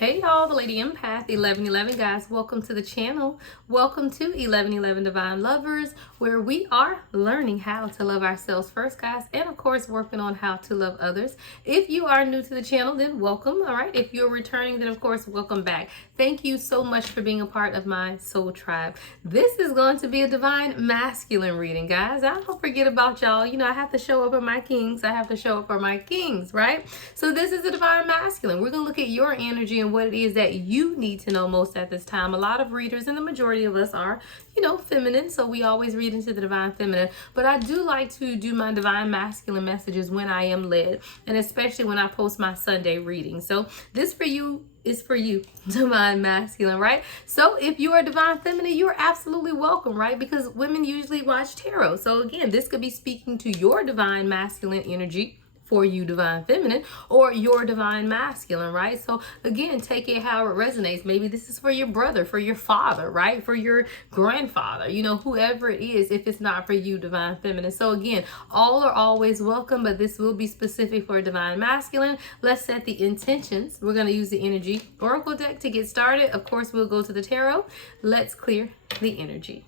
Hey y'all, the Lady Empath 1111 guys, welcome to the channel. Welcome to 1111 Divine Lovers, where we are learning how to love ourselves first, guys, and of course working on how to love others. If you are new to the channel, then welcome. All right, if you're returning, then of course welcome back. Thank you so much for being a part of my soul tribe. This is going to be a divine masculine reading, guys. I don't forget about y'all. You know, I have to show up for my kings. I have to show up for my kings, right? So this is a divine masculine. We're gonna look at your energy and what it is that you need to know most at this time. A lot of readers, and the majority of us are, you know, feminine, so we always read into the divine feminine. But I do like to do my divine masculine messages when I am led, and especially when I post my Sunday reading. So this for you is for you, divine masculine, right? So if you are divine feminine, you're absolutely welcome, right? Because women usually watch tarot. So again, this could be speaking to your divine masculine energy for you, divine feminine, or your divine masculine, right? So again, take it how it resonates. Maybe this is for your brother, for your father, right? For your grandfather, you know, whoever it is, if it's not for you, divine feminine. So again, all are always welcome, but this will be specific for divine masculine. Let's set the intentions. We're going to use the energy oracle deck to get started. Of course, we'll go to the tarot. Let's clear the energy.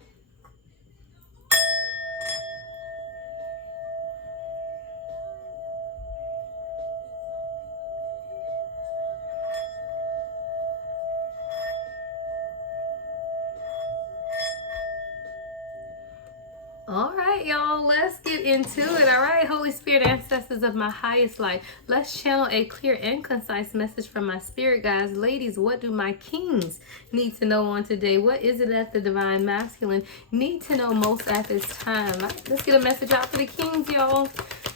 All right, y'all, let's get into it. All right, Holy Spirit, ancestors of my highest light, let's channel a clear and concise message from my spirit guides. Ladies, what do my kings need to know on today? What is it that the divine masculine need to know most at this time? Let's get a message out for the kings, y'all.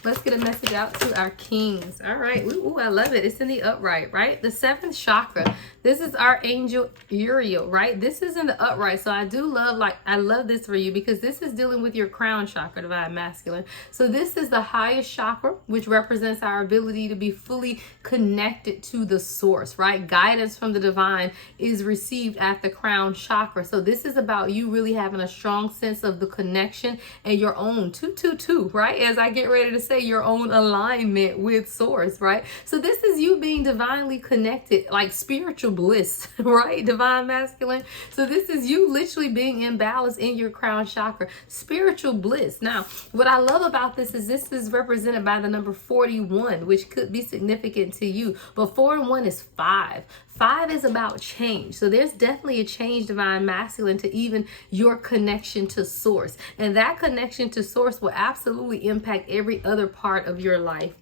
Let's get a message out to our kings. All right. Ooh, I love it. It's in the upright, right? The seventh chakra. This is our angel Uriel, right? This is in the upright. So I do love, I love this for you because this is dealing with your crown chakra, divine masculine. So this is the highest chakra, which represents our ability to be fully connected to the source, right? Guidance from the divine is received at the crown chakra. So this is about you really having a strong sense of the connection and your own 222, right? As I get ready to say, your own alignment with source, right? So this is you being divinely connected, like spiritual bliss, right? Divine masculine. So this is you literally being in balance in your crown chakra, spiritual bliss. Now, what I love about this is represented by the number 41, which could be significant to you. But 4 and 1 is 5. 5 is about change. So there's definitely a change, divine masculine, to even your connection to source. And that connection to source will absolutely impact every other part of your life.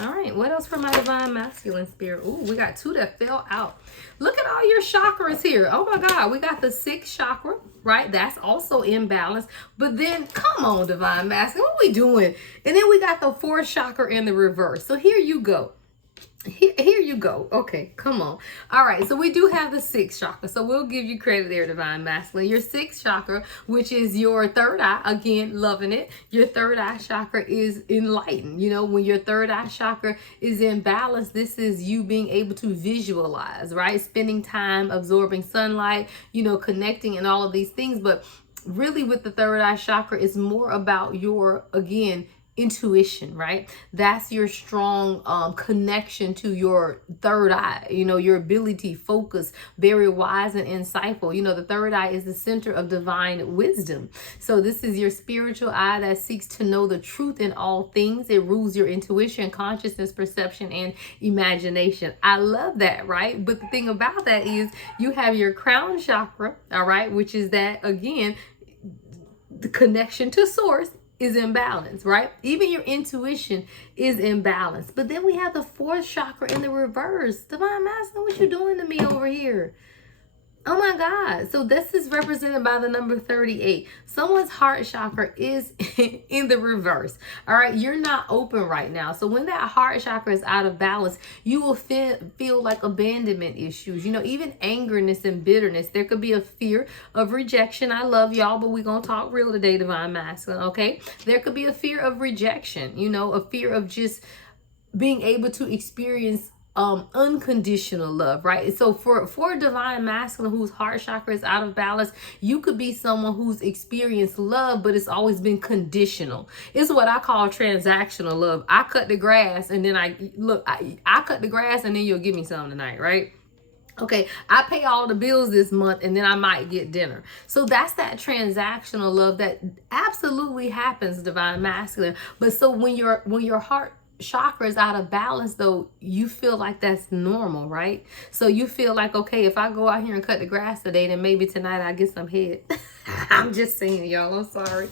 All right, what else for my divine masculine spirit? Ooh, we got 2 that fell out. Look at all your chakras here. Oh my God, we got the 6th chakra, right? That's also in balance. But then, come on, divine masculine, what are we doing? And then we got the 4th chakra in the reverse. So here you go. Here you go. Okay, come on. All right, so we do have the 6th chakra. So we'll give you credit there, divine masculine. Your 6th chakra, which is your third eye, again, loving it. Your third eye chakra is enlightened. You know, when your third eye chakra is in balance, this is you being able to visualize, right? Spending time absorbing sunlight, you know, connecting and all of these things. But really with the third eye chakra, it's more about your, again, intuition, right? That's your strong connection to your third eye, you know, your ability, focus, very wise and insightful. You know, the third eye is the center of divine wisdom. So this is your spiritual eye that seeks to know the truth in all things. It rules your intuition, consciousness, perception, and imagination. I love that, right? But the thing about that is you have your crown chakra, all right, which is that, again, the connection to source is in balance, right? Even your intuition is in balance. But then we have the 4th chakra in the reverse. Divine masculine, what you doing to me over here? Oh my God. So this is represented by the number 38. Someone's heart chakra is in the reverse. All right. You're not open right now. So when that heart chakra is out of balance, you will feel like abandonment issues, you know, even angerness and bitterness. There could be a fear of rejection. I love y'all, but we're going to talk real today, divine masculine. Okay. There could be a fear of rejection, you know, a fear of just being able to experience unconditional love, right? So for divine masculine whose heart chakra is out of balance, you could be someone who's experienced love, but it's always been conditional. It's what I call transactional love. I cut the grass and then I cut the grass and then you'll give me some tonight, right? Okay, I pay all the bills this month and then I might get dinner. So that's that transactional love that absolutely happens, divine masculine. But so when your heart chakra is out of balance though, you feel like that's normal, right? So you feel like, okay, if I go out here and cut the grass today, then maybe tonight I get some head. I'm just saying, y'all, I'm sorry.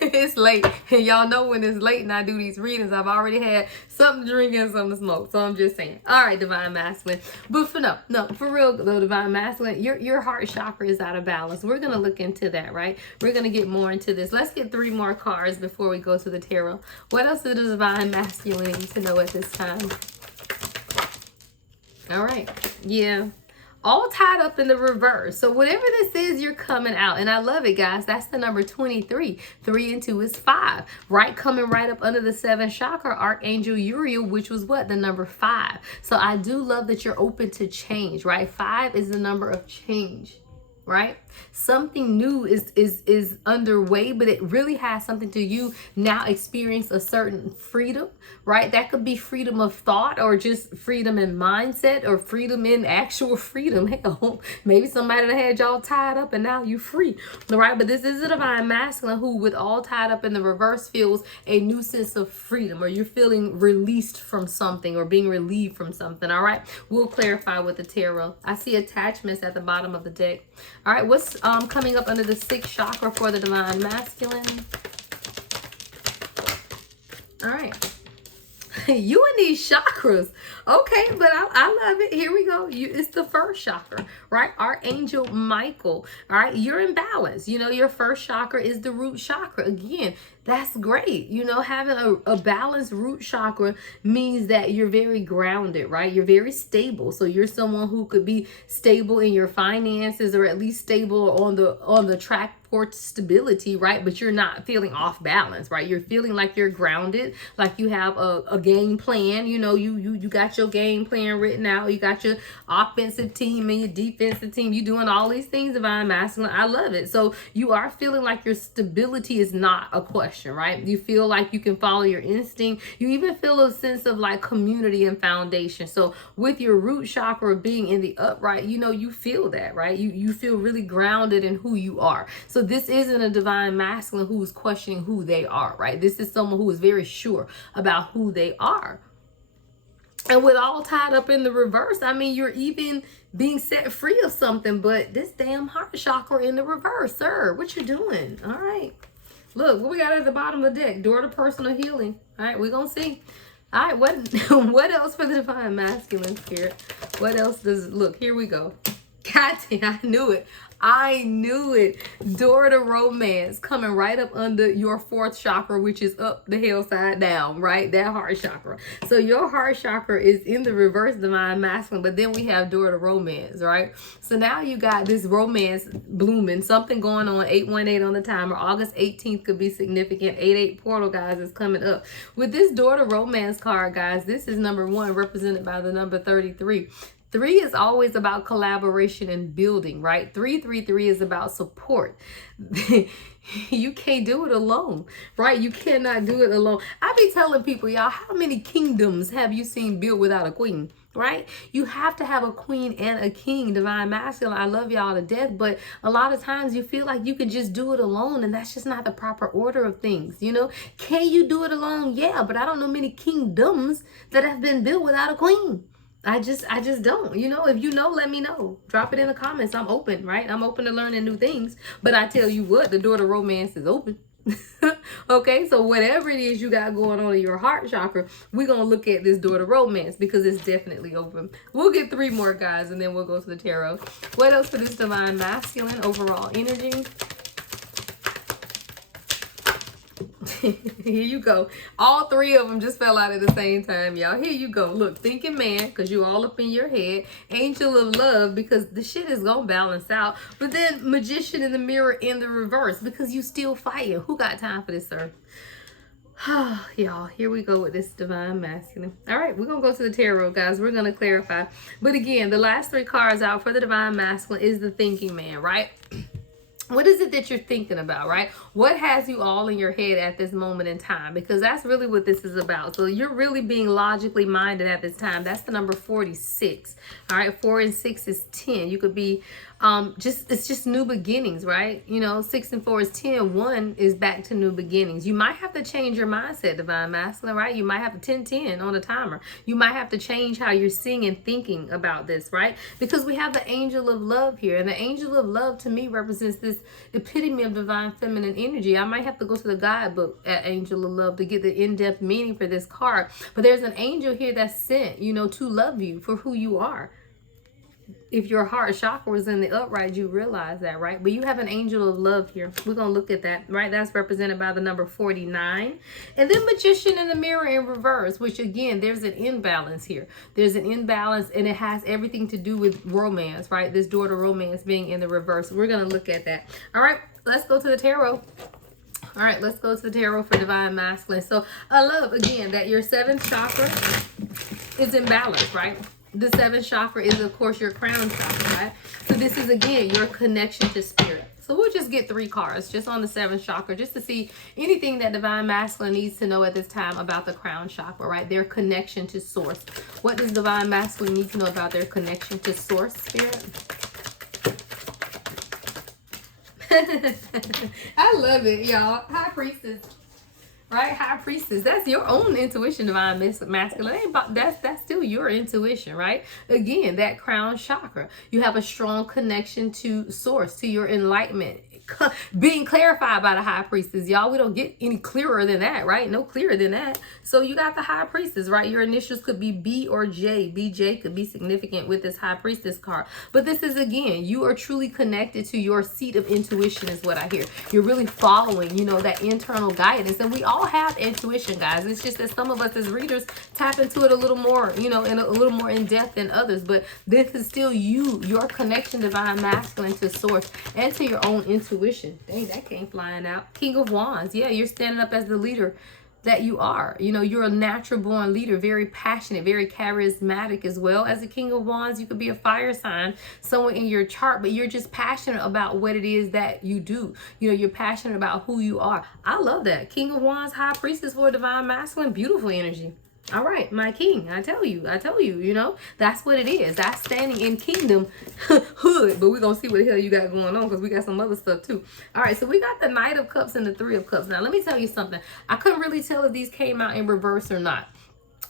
It's late. And y'all know when it's late and I do these readings, I've already had something to drink and something to smoke. So I'm just saying. All right, divine masculine. But for real though, divine masculine, your heart chakra is out of balance. We're going to look into that, right? We're going to get more into this. Let's get 3 more cards before we go to the tarot. What else does the divine masculine need to know at this time? All right. Yeah. All tied up in the reverse. So whatever this is, you're coming out. And I love it, guys. That's the number 23. 3 and 2 is 5. Right? Coming right up under the 7th chakra, Archangel Uriel, which was what? The number 5. So I do love that you're open to change, right? 5 is the number of change. Right? Something new is underway, but it really has something to you now experience a certain freedom, right? That could be freedom of thought or just freedom in mindset or freedom in actual freedom. Hell, maybe somebody that had y'all tied up and now you free, right? But this is a divine masculine who, with all tied up in the reverse, feels a new sense of freedom, or you're feeling released from something or being relieved from something. All right, we'll clarify with the tarot. I see attachments at the bottom of the deck. All right, what's coming up under the 6th chakra for the divine masculine? All right. You and these chakras. Okay, but I love it. Here we go. It's the 1st chakra, right? Archangel Michael. All right, you're in balance. You know, your 1st chakra is the root chakra. Again, that's great. You know, having a balanced root chakra means that you're very grounded, right? You're very stable. So you're someone who could be stable in your finances, or at least stable on the track towards stability, right? But you're not feeling off balance, right? You're feeling like you're grounded, like you have a game plan. You know, you got your game plan written out. You got your offensive team and your defensive team. You doing all these things, divine masculine. I love it. So you are feeling like your stability is not a question, right? You feel like you can follow your instinct. You even feel a sense of like community and foundation. So with your root chakra being in the upright, you know, you feel that, right? You feel really grounded in who you are. So this isn't a divine masculine who's questioning who they are, right? This is someone who is very sure about who they are. And with all tied up in the reverse, I mean, you're even being set free of something, but this damn heart chakra in the reverse, sir, what you doing? All right. Look, what we got at the bottom of the deck? Door to personal healing. All right, we're going to see. All right, what else for the divine masculine spirit? What else does, look, here we go. God damn, I knew it. I knew it. Door to romance coming right up under your 4th chakra, which is up the hillside down, right? That heart chakra. So your heart chakra is in the reverse, divine masculine, but then we have door to romance, right? So now you got this romance blooming, something going on. 818 on the timer. August 18th could be significant. 88 portal, guys, is coming up. With this door to romance card, guys, this is number 1, represented by the number 33. 3 is always about collaboration and building, right? 333 is about support. You can't do it alone, right? You cannot do it alone. I be telling people, y'all, how many kingdoms have you seen built without a queen, right? You have to have a queen and a king, divine masculine. I love y'all to death, but a lot of times you feel like you can just do it alone, and that's just not the proper order of things, you know? Can you do it alone? Yeah, but I don't know many kingdoms that have been built without a queen. I just don't, you know. If you know, let me know. Drop it in the comments. I'm open, right? I'm open to learning new things. But I tell you what, the door to romance is open. Okay, so whatever it is you got going on in your heart chakra, we're going to look at this door to romance because it's definitely open. We'll get 3 more, guys, and then we'll go to the tarot. What else for this divine masculine overall energy? Here you go. All 3 of them just fell out at the same time, y'all. Here you go. Look, thinking man, because you all up in your head. Angel of love, because the shit is going to balance out. But then magician in the mirror in the reverse, because you still fighting. Who got time for this, sir? Y'all, here we go with this divine masculine. All right, we're going to go to the tarot, guys. We're going to clarify. But again, the last 3 cards out for the divine masculine is the thinking man, right? What is it that you're thinking about, right? What has you all in your head at this moment in time? Because that's really what this is about. So you're really being logically minded at this time. That's the number 46. All right, 4 and 6 is 10. You could be it's just new beginnings, right? 6 and 4 is 10. 1 is back to new beginnings. You might have to change your mindset, Divine Masculine, right? You might have to 10-10 on the timer. You might have to change how you're seeing and thinking about this, right? Because we have the angel of love here, and the angel of love to me represents this epitome of divine feminine energy. I might have to go to the guidebook at angel of love to get the in-depth meaning for this card, but there's an angel here that's sent, to love you for who you are. If your heart chakra is in the upright, you realize that, right? But you have an angel of love here. We're going to look at that, right? That's represented by the number 49. And then magician in the mirror in reverse, which again, there's an imbalance here. There's an imbalance, and it has everything to do with romance, right? This door to romance being in the reverse. We're going to look at that. All right, let's go to the tarot. All right, let's go to the tarot for Divine Masculine. So I love, again, that your 7th chakra is in balance, right? The 7th chakra is, of course, your crown chakra, right? So this is, again, your connection to spirit. So we'll just get 3 cards just on the 7th chakra just to see anything that Divine Masculine needs to know at this time about the crown chakra, right? Their connection to source. What does Divine Masculine need to know about their connection to source, spirit? I love it, y'all. High Priestess. Right? High Priestess. That's your own intuition, Divine Masculine. That's still your intuition, right? Again, that crown chakra. You have a strong connection to source, to your enlightenment. Being clarified by the High Priestess, y'all. We don't get any clearer than that, right? No clearer than that. So you got the High Priestess, right? Your initials could be B or J. BJ could be significant with this High Priestess card. But this is, again, you are truly connected to your seat of intuition is what I hear. You're really following, that internal guidance. And we all have intuition, guys. It's just that some of us as readers tap into it a little more, in a little more in depth than others. But this is still your connection, Divine Masculine, to source and to your own intuition. Dang, that came flying out. King of Wands. Yeah, you're standing up as the leader that you are. You're a natural born leader, very passionate, very charismatic as well. As a King of Wands, you could be a fire sign somewhere in your chart, but you're just passionate about what it is that you do. You're passionate about who you are. I love that. King of Wands, High Priestess for Divine Masculine, beautiful energy. All right, my king, I tell you, that's what it is. That's standing in kingdom hood. But we're going to see what the hell you got going on because we got some other stuff too. All right, so we got the Knight of Cups and the 3 of Cups. Now, let me tell you something. I couldn't really tell if these came out in reverse or not.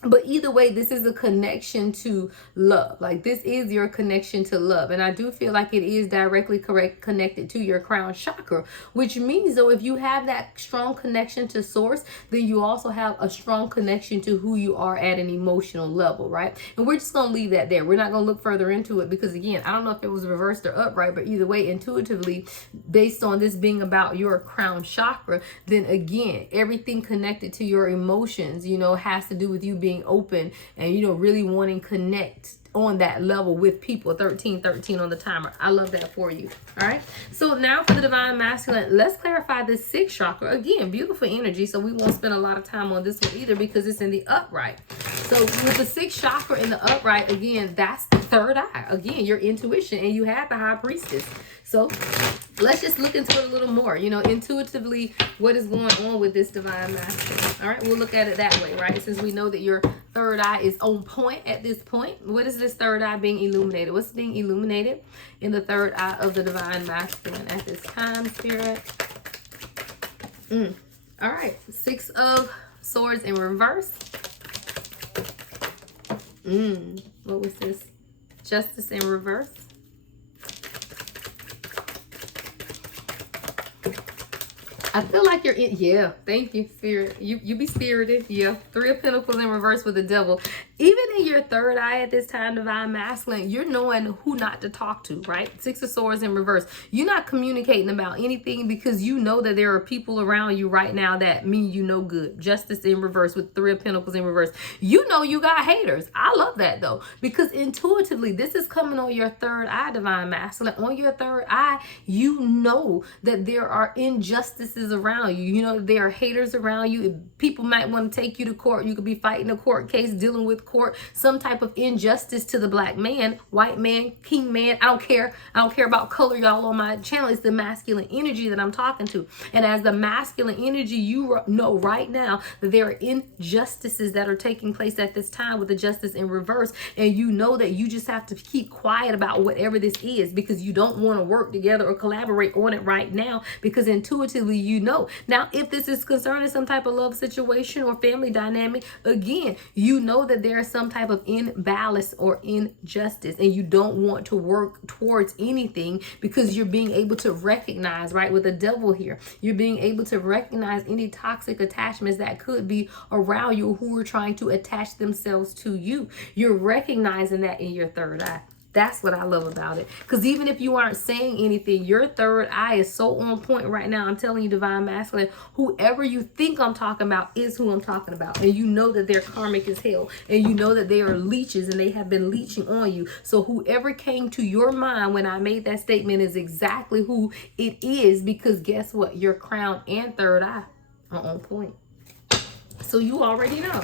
But either way, this is a connection to love. Like, this is your connection to love. And I do feel like it is directly connected to your crown chakra, which means, though, if you have that strong connection to source, then you also have a strong connection to who you are at an emotional level, right? And we're just going to leave that there. We're not going to look further into it because, again, I don't know if it was reversed or upright, but either way, intuitively, based on this being about your crown chakra, then again, everything connected to your emotions, has to do with you being open and really wanting connect on that level with people. 1313 on the timer. I love that for you. All right, so now for the Divine Masculine, let's clarify this 6th chakra. Again, beautiful energy, so we won't spend a lot of time on this one either because it's in the upright. So with the 6th chakra in the upright, again, that's the 3rd eye. Again, your intuition, and you have the High Priestess. So let's just look into it a little more, intuitively, what is going on with this Divine Masculine. All right, we'll look at it that way, right? Since we know that your 3rd eye is on point at this point. What is this 3rd eye being illuminated? What's being illuminated in the 3rd eye of the Divine Masculine at this time, spirit? All right, 6 of Swords in reverse. What was this? Justice in reverse. I feel like you're in, yeah, thank you, Spirit. You be spirited, yeah. 3 of Pentacles in reverse with the Devil. Even in your 3rd eye at this time, Divine Masculine, you're knowing who not to talk to, right? 6 of Swords in reverse. You're not communicating about anything because you know that there are people around you right now that mean you no good. Justice in reverse with 3 of Pentacles in reverse. You know you got haters. I love that, though, because intuitively, this is coming on your 3rd eye, Divine Masculine. On your 3rd eye, you know that there are injustices around you. You know there are haters around you. People might want to take you to court. You could be fighting a court case, dealing with with court, some type of injustice to the black man, white man, king man. I don't care about color, y'all, on my channel. It's the masculine energy that I'm talking to. And as the masculine energy, you know right now that there are injustices that are taking place at this time with the justice in reverse. And you know that you just have to keep quiet about whatever this is, because you don't want to work together or collaborate on it right now, because intuitively you know. Now, if this is concerning some type of love situation or family dynamic, again, you know that there is some type of imbalance or injustice, and you don't want to work towards anything because you're being able to recognize, right, with the devil here, you're being able to recognize any toxic attachments that could be around you who are trying to attach themselves to you. You're recognizing that in your third eye. That's what I love about it. Because even if you aren't saying anything, your third eye is so on point right now. I'm telling you, divine masculine, whoever you think I'm talking about is who I'm talking about. And you know that they're karmic as hell. And you know that they are leeches and they have been leeching on you. So whoever came to your mind when I made that statement is exactly who it is. Because guess what? Your crown and third eye are on point. So you already know.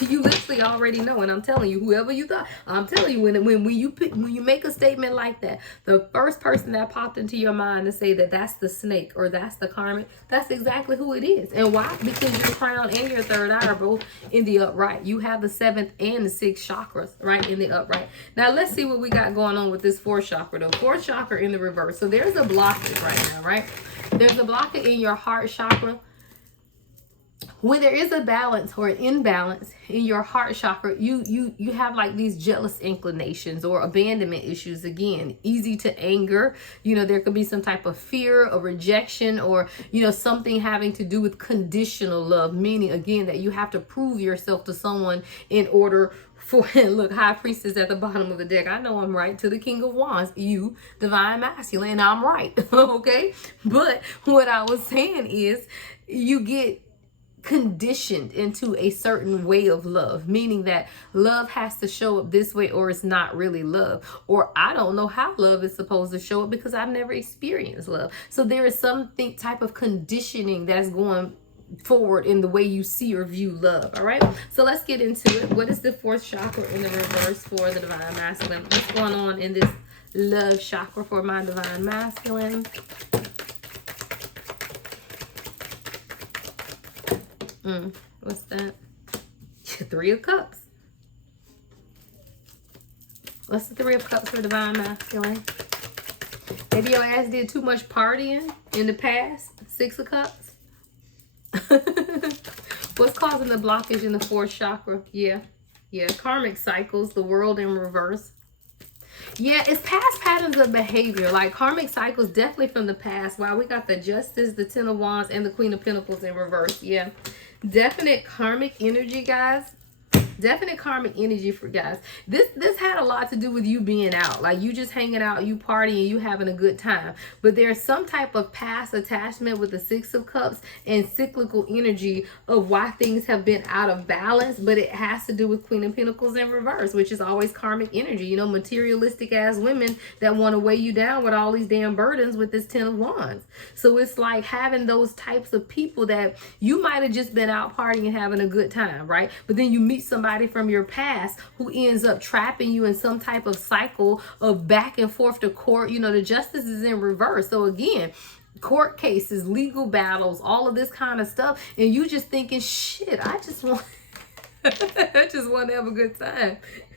You literally already know. And I'm telling you, whoever you thought, I'm telling you, when you make a statement like that, the first person that popped into your mind to say that that's the snake or that's the karmic, that's exactly who it is. And why? Because your crown and your third eye are both in the upright. You have the 7th and the 6th chakras right in the upright. Now let's see what we got going on with this 4th chakra though. 4th chakra in the reverse. So there's a blockage right now, right? There's a blockage in your heart chakra. When there is a balance or an imbalance in your heart chakra, you have like these jealous inclinations or abandonment issues. Again, easy to anger. You know, there could be some type of fear or rejection, or, you know, something having to do with conditional love, meaning again that you have to prove yourself to someone in order for, look, High Priestess at the bottom of the deck. I know I'm right. To the King of Wands, you, divine masculine, and I'm right. Okay. But what I was saying is you get conditioned into a certain way of love, meaning that love has to show up this way or it's not really love, or I don't know how love is supposed to show up because I've never experienced love. So there is something type of conditioning that's going forward in the way you see or view love. All right, so let's get into it. What is the 4th chakra in the reverse for the divine masculine? What's going on in this love chakra for my divine masculine? What's that? 3 of Cups. What's the 3 of Cups for divine masculine? Maybe your ass did too much partying in the past. 6 of Cups. What's causing the blockage in the 4th chakra? Yeah. Karmic cycles, the world in reverse. Yeah, it's past patterns of behavior, like karmic cycles, definitely from the past. Wow, we got the Justice, the 10 of Wands, and the Queen of Pentacles in reverse. Yeah, definite karmic energy, guys. Definite karmic energy for guys. This had a lot to do with you being out, like you just hanging out, you partying, you having a good time. But there's some type of past attachment with the 6 of Cups and cyclical energy of why things have been out of balance. But it has to do with Queen of Pentacles in reverse, which is always karmic energy. You know, materialistic ass women that want to weigh you down with all these damn burdens with this 10 of Wands. So it's like having those types of people that you might have just been out partying and having a good time, right? But then you meet somebody from your past who ends up trapping you in some type of cycle of back and forth to court. You know, the Justice is in reverse. So again, court cases, legal battles, all of this kind of stuff. And you just thinking, shit, I just want to have a good time.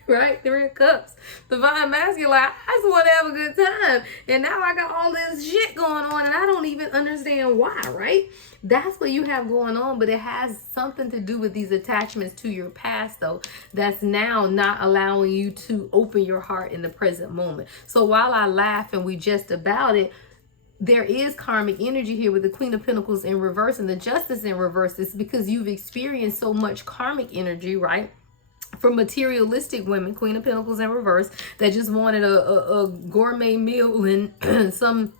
Right? 3 of Cups. Divine masculine, like, I just want to have a good time. And now I got all this shit going on and I don't even understand why, right? That's what you have going on, but it has something to do with these attachments to your past, though, that's now not allowing you to open your heart in the present moment. So while I laugh and we jest about it, there is karmic energy here with the Queen of Pentacles in reverse and the Justice in reverse. It's because you've experienced so much karmic energy, right? For materialistic women, Queen of Pentacles in reverse, that just wanted a gourmet meal in some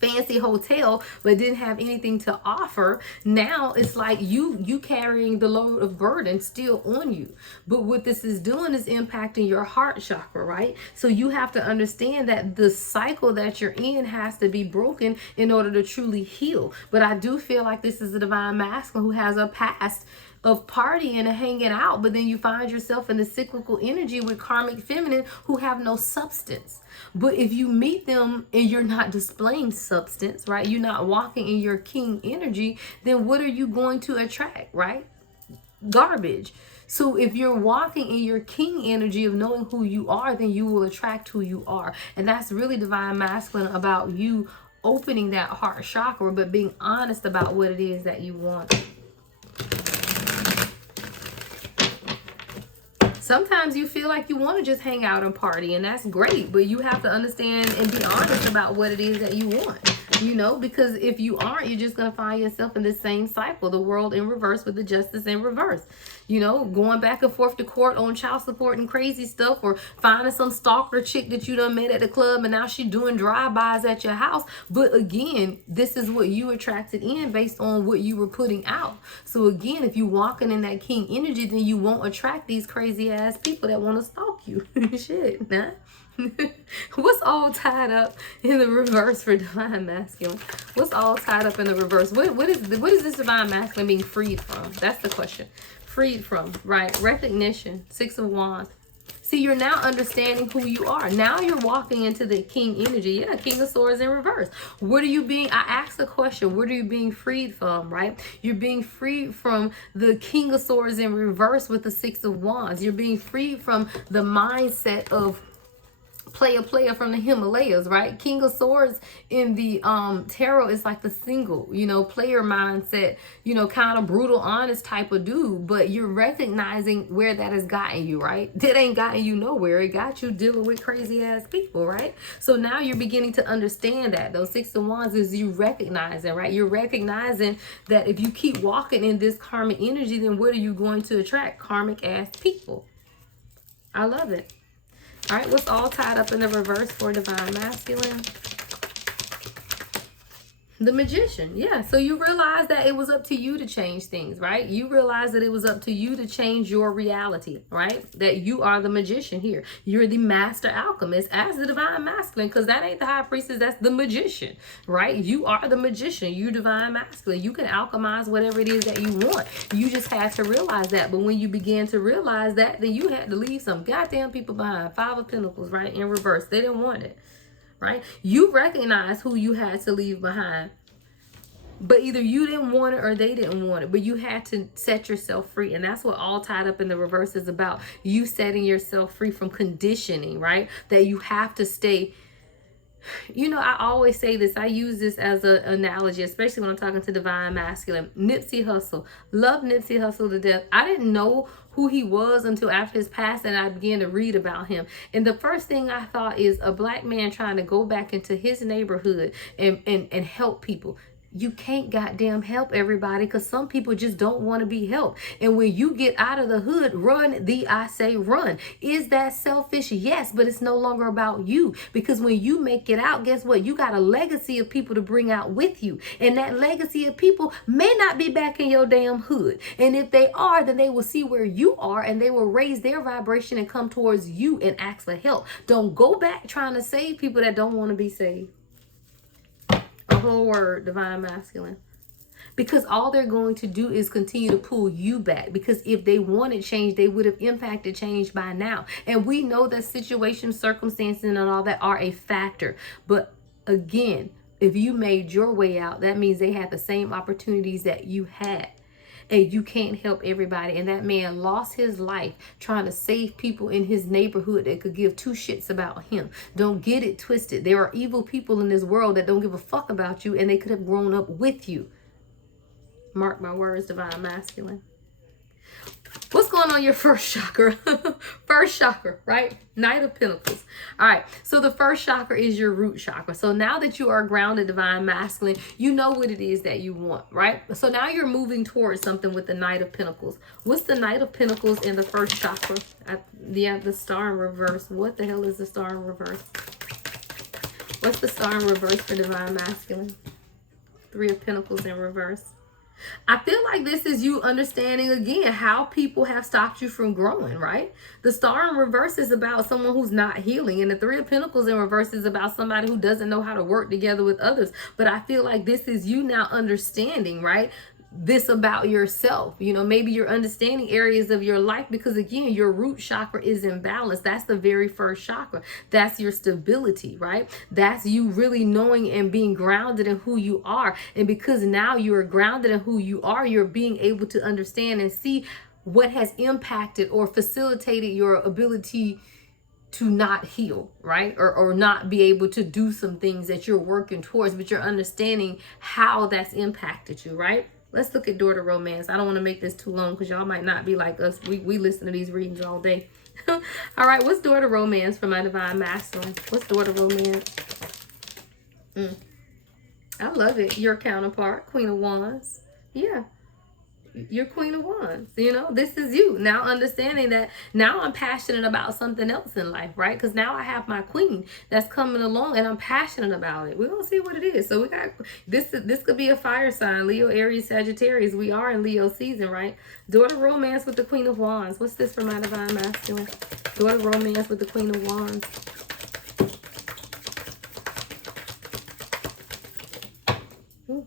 fancy hotel but didn't have anything to offer. Now it's like you carrying the load of burden still on you. But what this is doing is impacting your heart chakra, right? So you have to understand that the cycle that you're in has to be broken in order to truly heal. But I do feel like this is a divine masculine who has a past of partying and hanging out, but then you find yourself in the cyclical energy with karmic feminine who have no substance. But if you meet them and you're not displaying substance, right? You're not walking in your king energy, then what are you going to attract, right? Garbage. So if you're walking in your king energy of knowing who you are, then you will attract who you are. And that's really divine masculine, about you opening that heart chakra, but being honest about what it is that you want. Sometimes you feel like you want to just hang out and party, and that's great, but you have to understand and be honest about what it is that you want, you know, because if you aren't, you're just going to find yourself in the same cycle, the world in reverse with the justice in reverse, you know, going back and forth to court on child support and crazy stuff, or finding some stalker chick that you done met at the club and now she's doing drive-bys at your house. But again, this is what you attracted in based on what you were putting out. So again, if you're walking in that king energy, then you won't attract these crazy ass people that want to stalk you. Shit, nah. What's all tied up in the reverse for divine masculine? What's all tied up in the reverse? What is this divine masculine being freed from? That's the question. Freed from, right? Recognition. 6 of Wands. See, you're now understanding who you are. Now you're walking into the king energy. Yeah, King of Swords in reverse. What are you being, I asked the question, what are you being freed from, right? You're being freed from the King of Swords in reverse with the 6 of Wands. You're being freed from the mindset of player from the Himalayas, right? King of Swords in the tarot is like the single, you know, player mindset, you know, kind of brutal, honest type of dude. But you're recognizing where that has gotten you, right? That ain't gotten you nowhere. It got you dealing with crazy ass people, right? So now you're beginning to understand that. Those 6 of Wands is you recognizing, right? You're recognizing that if you keep walking in this karmic energy, then what are you going to attract? Karmic ass people. I love it. All right, what's all tied up in the reverse for divine masculine? The Magician. Yeah, so you realize that it was up to you to change things, right? You realize that it was up to you to change your reality, right? That you are the magician here. You're the master alchemist as the divine masculine, because that ain't the high priestess, that's the magician, right? You are the magician. You divine masculine. You can alchemize whatever it is that you want. You just had to realize that. But when you began to realize that, then you had to leave some goddamn people behind. 5 of Pentacles, right? In reverse. They didn't want it. Right? You recognize who you had to leave behind, but either you didn't want it or they didn't want it, but you had to set yourself free. And that's what all tied up in the reverse is about. You setting yourself free from conditioning, right? That you have to stay. You know, I always say this. I use this as an analogy, especially when I'm talking to divine masculine. Nipsey Hussle. Love Nipsey Hussle to death. I didn't know who he was until after his passing, and I began to read about him. And the first thing I thought is a black man trying to go back into his neighborhood and help people. You can't goddamn help everybody, because some people just don't want to be helped. And when you get out of the hood, run, I say run. Is that selfish? Yes, but it's no longer about you, because when you make it out, guess what? You got a legacy of people to bring out with you. And that legacy of people may not be back in your damn hood. And if they are, then they will see where you are and they will raise their vibration and come towards you and ask for help. Don't go back trying to save people that don't want to be saved. Whole word, divine masculine, because all they're going to do is continue to pull you back, because if they wanted change, they would have impacted change by now. And we know that situations, circumstances, and all that are a factor. But again, if you made your way out, that means they had the same opportunities that you had. And you can't help everybody. And that man lost his life trying to save people in his neighborhood that could give 2 shits about him. Don't get it twisted. There are evil people in this world that don't give a fuck about you, and they could have grown up with you. Mark my words, divine masculine. What's going on your first chakra? First chakra, right? Knight of Pentacles. All right. So the first chakra is your root chakra. So now that you are grounded, divine masculine, you know what it is that you want, right? So now you're moving towards something with the Knight of Pentacles. What's the Knight of Pentacles in the first chakra? The star in reverse. What the hell is the star in reverse? What's the star in reverse for divine masculine? 3 of Pentacles in reverse. I feel like this is you understanding again how people have stopped you from growing, right? The star in reverse is about someone who's not healing, and the 3 of Pentacles in reverse is about somebody who doesn't know how to work together with others. But I feel like this is you now understanding, right? this about yourself. You know, maybe you're understanding areas of your life because, again, your root chakra is in balance. That's the very first chakra. That's your stability, right? That's you really knowing and being grounded in who you are. And because now you are grounded in who you are, you're being able to understand and see what has impacted or facilitated your ability to not heal, right? Or not be able to do some things that you're working towards, but you're understanding how that's impacted you, right? Let's look at daughter romance. I don't want to make this too long because y'all might not be like us. We listen to these readings all day. All right, what's daughter romance for my divine masculine? What's daughter romance? I love it. Your counterpart, Queen of Wands. Yeah. You're Queen of Wands. You know, this is you. Now understanding that now I'm passionate about something else in life, right? Because now I have my queen that's coming along and I'm passionate about it. We're going to see what it is. So we got this could be a fire sign, Leo, Aries, Sagittarius. We are in Leo season, right? Daughter romance with the Queen of Wands. What's this for my divine masculine? Daughter romance with the Queen of Wands. Ooh.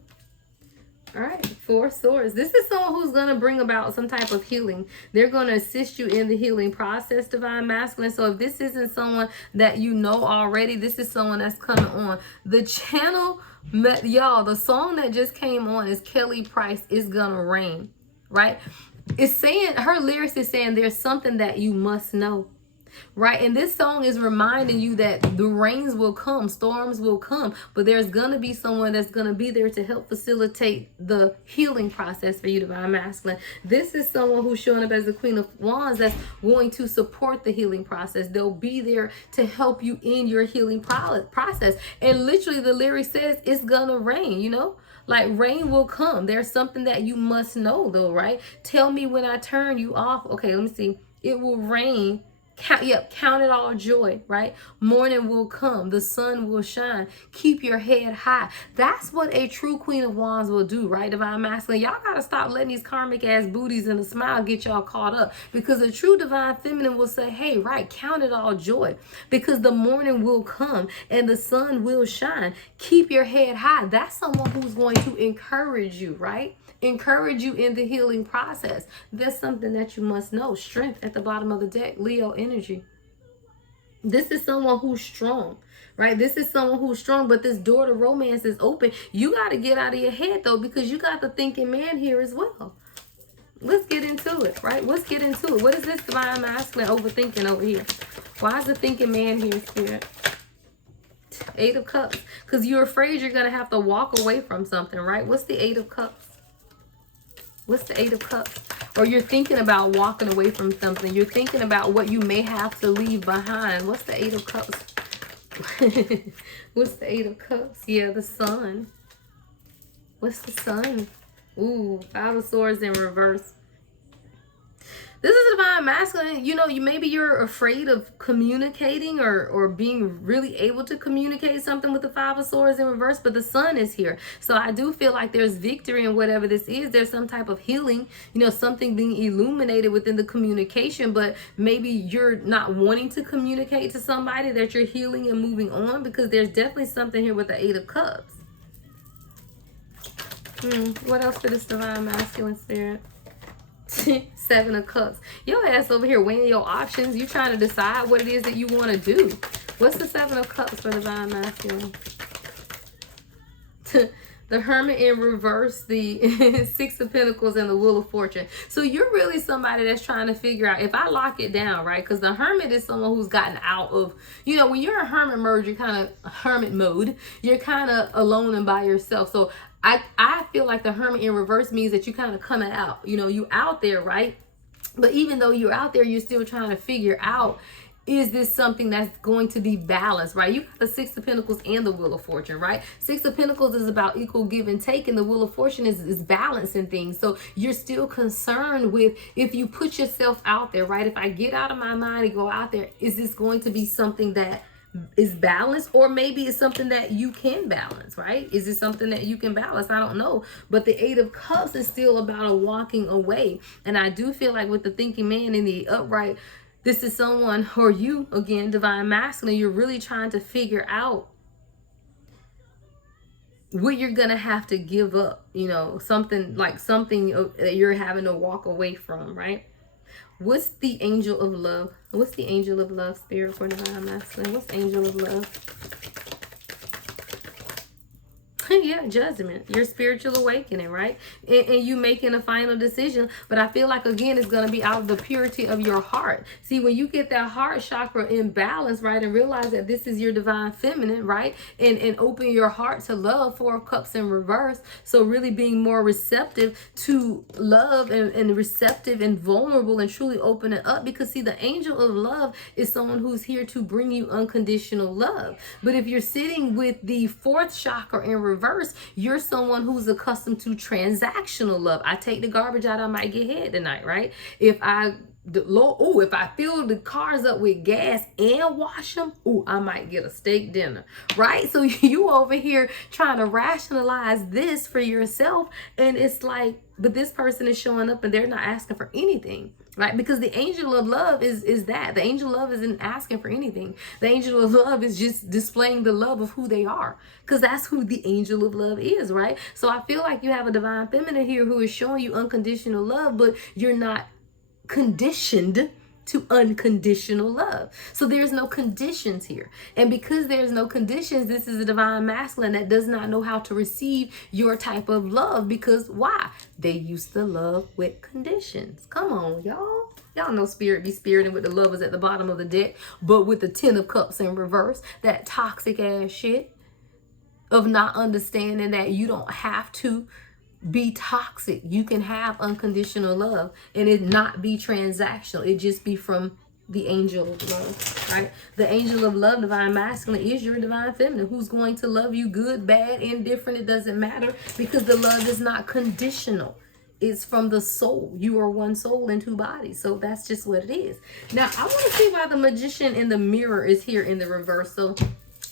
All right, Four Swords. This is someone who's going to bring about some type of healing. They're going to assist you in the healing process, divine masculine. So if this isn't someone that you know already, this is someone that's coming on. The channel, y'all, the song that just came on is Kelly Price, It's Gonna Rain, right? It's saying, her lyrics is saying there's something that you must know. Right, and this song is reminding you that the rains will come, storms will come, but there's going to be someone that's going to be there to help facilitate the healing process for you, divine masculine. This is someone who's showing up as the Queen of Wands that's going to support the healing process. They'll be there to help you in your healing process. And literally the lyric says it's gonna rain, you know? Like rain will come. There's something that you must know though, right? Tell me when I turn you off. Okay, let me see. It will rain. Count it all joy, right? Morning will come, the sun will shine. Keep your head high. That's what a true Queen of Wands will do, right? Divine masculine. Y'all gotta stop letting these karmic ass booties and a smile get y'all caught up, because a true divine feminine will say, hey, right, count it all joy, because the morning will come and the sun will shine. Keep your head high. That's someone who's going to encourage you, right? Encourage you in the healing process. There's something that you must know. Strength at the bottom of the deck, Leo energy. This is someone who's strong, right? This is someone who's strong, but this door to romance is open. You got to get out of your head though, because you got the thinking man here as well. Let's get into it, right? Let's get into it. What is this divine masculine overthinking over here? Why is the thinking man here, Spirit? Eight of Cups. Because you're afraid you're going to have to walk away from something, right? What's the Eight of Cups? What's the Eight of Cups? Or you're thinking about walking away from something. You're thinking about what you may have to leave behind. What's the Eight of Cups? What's the Eight of Cups? Yeah, the Sun. What's the Sun? Ooh, Five of Swords in reverse. This is divine masculine. You know, maybe you're afraid of communicating or being really able to communicate something with the Five of Swords in reverse, but the Sun is here. So I do feel like there's victory in whatever this is. There's some type of healing, you know, something being illuminated within the communication, but maybe you're not wanting to communicate to somebody that you're healing and moving on, because there's definitely something here with the Eight of Cups. What else for this divine masculine, Spirit? Seven of Cups. Your ass over here weighing your options. You trying to decide what it is that you want to do. What's the Seven of Cups for divine masculine? The Hermit in reverse, the Six of Pentacles, and the Wheel of Fortune. So you're really somebody that's trying to figure out, if I lock it down, right? Because the Hermit is someone who's gotten out of, you know, when you're in hermit mode, you're kind of hermit mode. You're kind of alone and by yourself. So I feel like the Hermit in reverse means that you kind of coming out. You know, you out there, right? But even though you're out there, you're still trying to figure out, is this something that's going to be balanced, right? You got the Six of Pentacles and the Wheel of Fortune, right? Six of Pentacles is about equal give and take, and the Wheel of Fortune is balancing things. So you're still concerned with, if you put yourself out there, right? If I get out of my mind and go out there, is this going to be something that is balanced, or maybe it's something that you can balance, right? Is it something that you can balance? I don't know. But the Eight of Cups is still about a walking away. And I do feel like with the thinking man in the upright, this is someone, or you, again, divine masculine, you're really trying to figure out what you're gonna have to give up, you know, something that you're having to walk away from, right? What's the angel of love? What's the angel of love, spirit, for divine masculine? What's angel of love? Yeah, judgment, your spiritual awakening, right? And you making a final decision. But I feel like, again, it's going to be out of the purity of your heart. See, when you get that heart chakra in balance, right, and realize that this is your divine feminine, right, and open your heart to love, 4 of Cups in reverse. So really being more receptive to love, and receptive and vulnerable, and truly opening up. Because see, the angel of love is someone who's here to bring you unconditional love. But if you're sitting with the 4th chakra in reverse, you're someone who's accustomed to transactional love. I take the garbage out, I might get head tonight, right? If I fill the cars up with gas and wash them, I might get a steak dinner, right? So you over here trying to rationalize this for yourself, and it's like, but this person is showing up and they're not asking for anything, right? Because the angel of love is that. The angel of love isn't asking for anything. The angel of love is just displaying the love of who they are, because that's who the angel of love is, right? So I feel like you have a divine feminine here who is showing you unconditional love, but you're not conditioned to unconditional love. So there's no conditions here. And because there's no conditions, this is a divine masculine that does not know how to receive your type of love. Because why? They used to love with conditions. Come on, y'all. Y'all know spirit be spiriting with the lovers at the bottom of the deck, but with the 10 of Cups in reverse, that toxic ass shit of not understanding that you don't have to be toxic. You can have unconditional love and it not be transactional. It just be from the angel of love, right? The angel of love, divine masculine, is your divine feminine, who's going to love you good, bad, indifferent. It doesn't matter, because the love is not conditional. It's from the soul. You are one soul in 2 bodies. So that's just what it is. Now, I want to see why the magician in the mirror is here in the reverse. So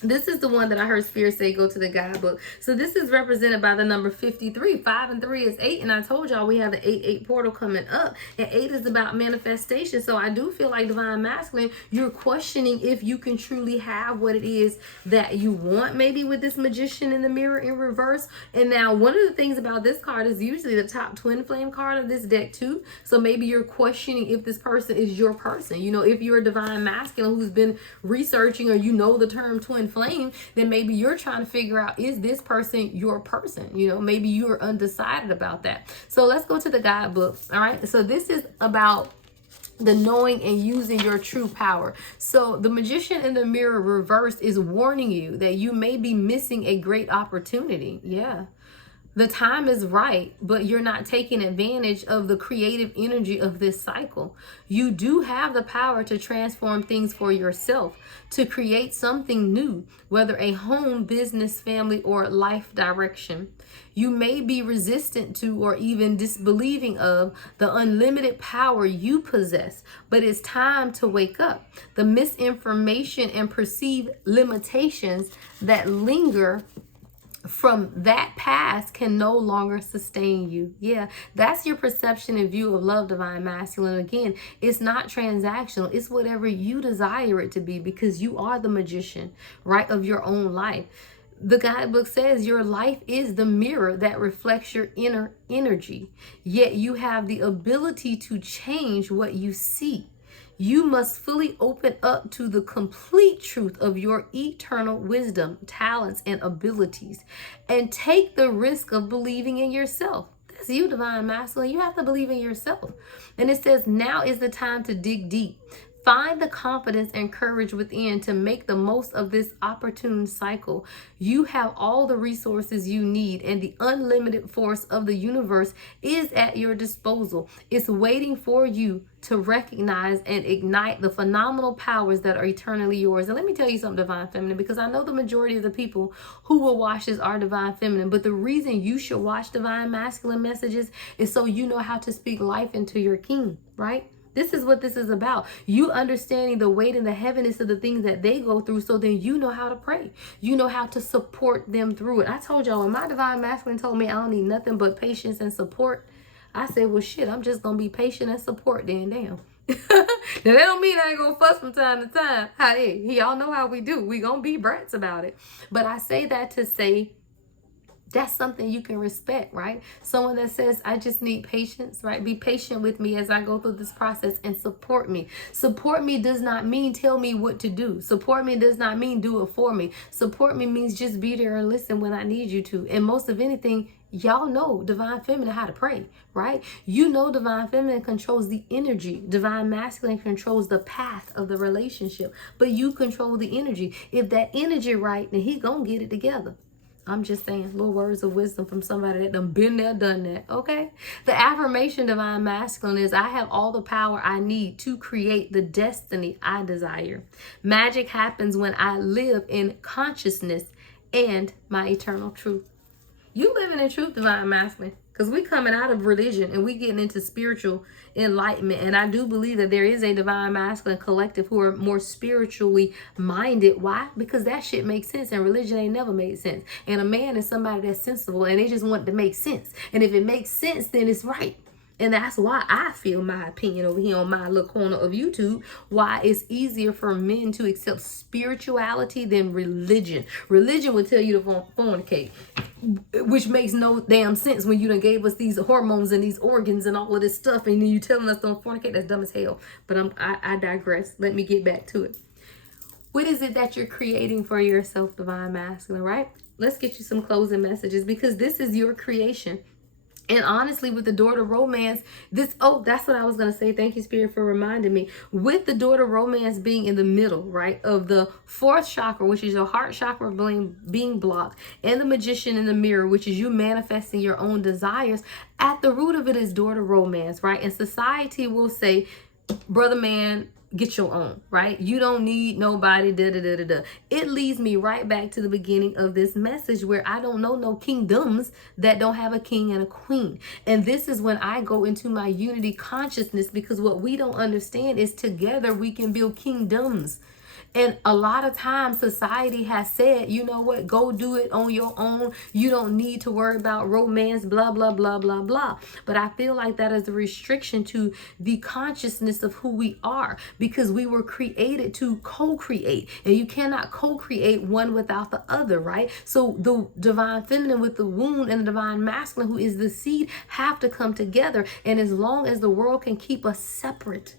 this is the one that I heard Spirit say go to the guidebook. So this is represented by the number 53. 5 and 3 is 8. And I told y'all we have the 8-8 portal coming up. And 8 is about manifestation. So I do feel like divine masculine, you're questioning if you can truly have what it is that you want, maybe with this magician in the mirror in reverse. And now one of the things about this card is usually the top twin flame card of this deck too. So maybe you're questioning if this person is your person. You know, if you're a divine masculine who's been researching, or you know the term twin flame, then maybe you're trying to figure out, is this person your person? You know, maybe you're undecided about that. So let's go to the guidebook. All right. So this is about the knowing and using your true power. So the magician in the mirror reversed is warning you that you may be missing a great opportunity. Yeah. The time is right, but you're not taking advantage of the creative energy of this cycle. You do have the power to transform things for yourself, to create something new, whether a home, business, family, or life direction. You may be resistant to, or even disbelieving of, the unlimited power you possess, but it's time to wake up. The misinformation and perceived limitations that linger from that past can no longer sustain you. Yeah, that's your perception and view of love, divine masculine. Again, it's not transactional. It's whatever you desire it to be, because you are the magician, right, of your own life. The guidebook says your life is the mirror that reflects your inner energy, yet you have the ability to change what you see. You must fully open up to the complete truth of your eternal wisdom, talents, and abilities, and take the risk of believing in yourself. That's you, divine masculine. You have to believe in yourself. And it says, now is the time to dig deep. Find the confidence and courage within to make the most of this opportune cycle. You have all the resources you need, and the unlimited force of the universe is at your disposal. It's waiting for you to recognize and ignite the phenomenal powers that are eternally yours. And let me tell you something, divine feminine, because I know the majority of the people who will watch this are divine feminine, but the reason you should watch divine masculine messages is so you know how to speak life into your king, right? This is what this is about. You understanding the weight and the heaviness of the things that they go through, so then you know how to pray. You know how to support them through it. I told y'all, when my divine masculine told me I don't need nothing but patience and support, I said, well, shit, I'm just going to be patient and support then, damn. Now, that don't mean I ain't going to fuss from time to time. Y'all know how we do. We going to be brats about it. But I say that to say, That's something you can respect, right? Someone that says, I just need patience, right? Be patient with me as I go through this process and support me. Support me does not mean tell me what to do. Support me does not mean do it for me. Support me means just be there and listen when I need you to. And most of anything, y'all know Divine Feminine how to pray, right? You know Divine Feminine controls the energy. Divine Masculine controls the path of the relationship. But you control the energy. If that energy right, then he gonna get it together. I'm just saying, little words of wisdom from somebody that done been there, done that, okay? The affirmation, Divine Masculine, is I have all the power I need to create the destiny I desire. Magic happens when I live in consciousness and my eternal truth. You living in truth, Divine Masculine, because we coming out of religion and we getting into spiritual enlightenment. And I do believe that there is a Divine Masculine collective who are more spiritually minded. Why? Because that shit makes sense, and religion ain't never made sense. And a man is somebody that's sensible, and they just want it to make sense. And if it makes sense, then it's right. And that's why I feel my opinion over here on my little corner of YouTube, why it's easier for men to accept spirituality than religion. Religion would tell you to fornicate, which makes no damn sense when you done gave us these hormones and these organs and all of this stuff, and then you telling us don't fornicate. That's dumb as hell. But I digress. Let me get back to it. What is it that you're creating for yourself, Divine Masculine, right? Let's get you some closing messages, because this is your creation. And honestly, with the door to romance, that's what I was going to say. Thank you, Spirit, for reminding me. With the door to romance being in the middle, right, of the fourth chakra, which is your heart chakra being blocked, and the Magician in the mirror, which is you manifesting your own desires, at the root of it is door to romance, right? And society will say, brother man, get your own, right? You don't need nobody, It leads me right back to the beginning of this message, where I don't know no kingdoms that don't have a king and a queen. And this is when I go into my unity consciousness, because what we don't understand is together we can build kingdoms. And a lot of times society has said, you know what, go do it on your own. You don't need to worry about romance, blah, blah, blah, blah, blah. But I feel like that is a restriction to the consciousness of who we are, because we were created to co-create, and you cannot co-create one without the other, right? So the Divine Feminine with the womb and the Divine Masculine, who is the seed, have to come together. And as long as the world can keep us separate,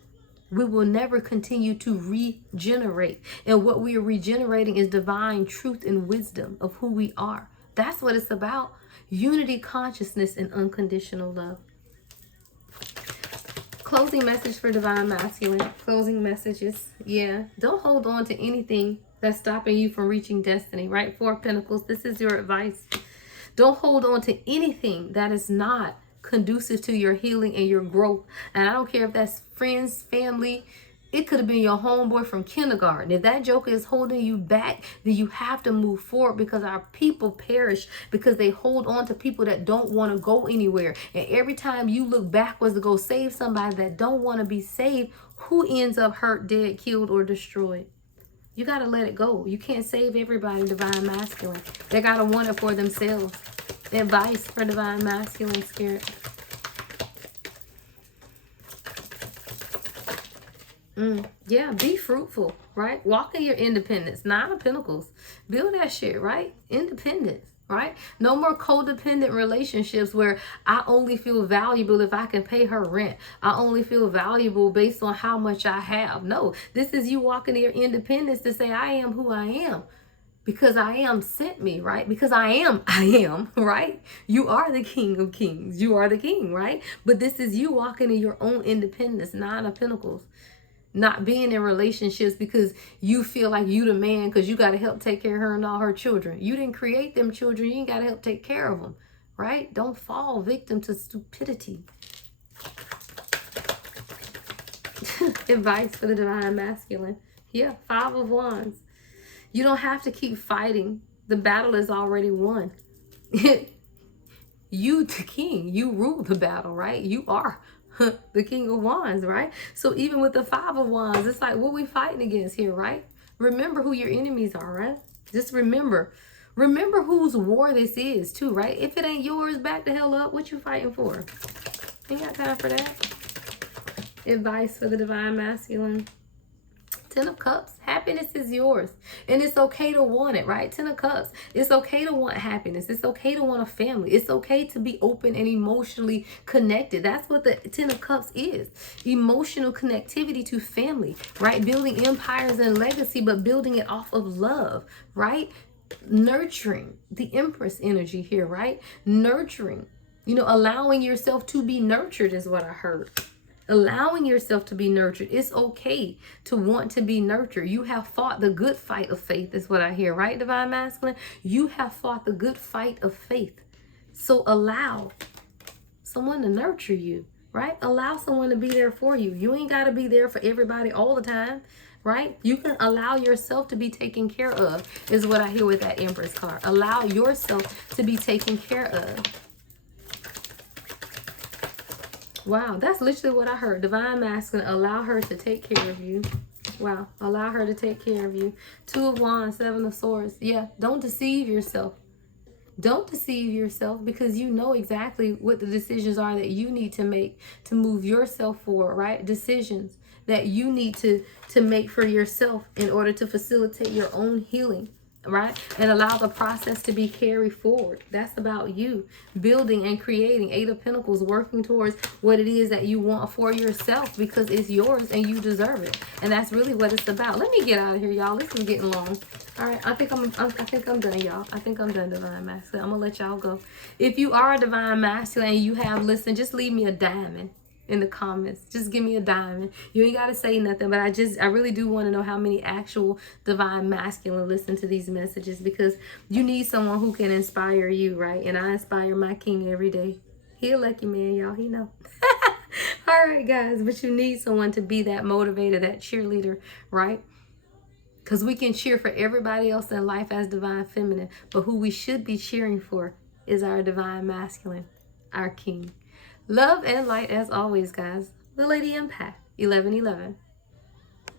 we will never continue to regenerate. And what we are regenerating is divine truth and wisdom of who we are. That's what it's about. Unity, consciousness, and unconditional love. Closing message for Divine Masculine. Closing messages. Yeah. Don't hold on to anything that's stopping you from reaching destiny, right? Four of Pentacles. This is your advice. Don't hold on to anything that is not conducive to your healing and your growth. And I don't care if that's friends, family, it could have been your homeboy from kindergarten. If that joker is holding you back, then you have to move forward, because our people perish because they hold on to people that don't want to go anywhere. And every time you look backwards to go save somebody that don't want to be saved, who ends up hurt, dead, killed, or destroyed? You got to let it go. You can't save everybody, Divine Masculine. They got to want it for themselves. Advice for Divine Masculine, Spirit. Yeah, be fruitful, right? Walk in your independence. Nine of Pentacles. Build that shit, right? Independence, right? No more codependent relationships where I only feel valuable if I can pay her rent. I only feel valuable based on how much I have. No, this is you walking in your independence to say, I am who I am. Because I am sent me, right? Because I am, right? You are the King of Kings. You are the king, right? But this is you walking in your own independence. Nine of Pentacles. Not being in relationships because you feel like you the man, because you got to help take care of her and all her children. You didn't create them children. You ain't got to help take care of them, right? Don't fall victim to stupidity. Advice for the Divine Masculine. Yeah, Five of Wands. You don't have to keep fighting. The battle is already won. You, the king, you rule the battle, right? You are the King of Wands, right? So even with the Five of Wands, it's like, what we fighting against here, right? Remember who your enemies are, right? Just remember. Remember whose war this is too, right? If it ain't yours, back the hell up. What you fighting for? Ain't got time for that. Advice for the Divine Masculine. Ten of Cups, happiness is yours. And it's okay to want it, right? Ten of Cups, it's okay to want happiness. It's okay to want a family. It's okay to be open and emotionally connected. That's what the Ten of Cups is. Emotional connectivity to family, right? Building empires and legacy, but building it off of love, right? Nurturing, the Empress energy here, right? Nurturing, allowing yourself to be nurtured is what I heard. Allowing yourself to be nurtured. It's okay to want to be nurtured. You have fought the good fight of faith is what I hear, right, Divine Masculine? You have fought the good fight of faith. So allow someone to nurture you, right? Allow someone to be there for you. You ain't got to be there for everybody all the time, right? You can allow yourself to be taken care of is what I hear with that Empress card. Allow yourself to be taken care of. Wow, that's literally what I heard. Divine Masculine, allow her to take care of you. Wow, allow her to take care of you. Two of Wands, Seven of Swords. Yeah, don't deceive yourself. Don't deceive yourself, because you know exactly what the decisions are that you need to make to move yourself forward, right? Decisions that you need to make for yourself in order to facilitate your own healing, right? And allow the process to be carried forward. That's about you building and creating. Eight of Pentacles, working towards what it is that you want for yourself, because it's yours and you deserve it. And that's really what it's about. Let me get out of here, y'all. This is getting long. All right, I think I'm done, y'all. I think I'm done, Divine Masculine. I'm gonna let y'all go. If you are a Divine Masculine and you have listened, just leave me a diamond in the comments. Just give me a diamond. You ain't gotta say nothing, but I really do want to know how many actual Divine Masculine listen to these messages, because you need someone who can inspire you, right? And I inspire my king every day. He a lucky man, y'all. He know. All right, guys, but you need someone to be that motivator, that cheerleader, right? Because we can cheer for everybody else in life as Divine Feminine, but who we should be cheering for is our Divine Masculine, our king. Love and light as always, guys. The Lady Empath, 1111.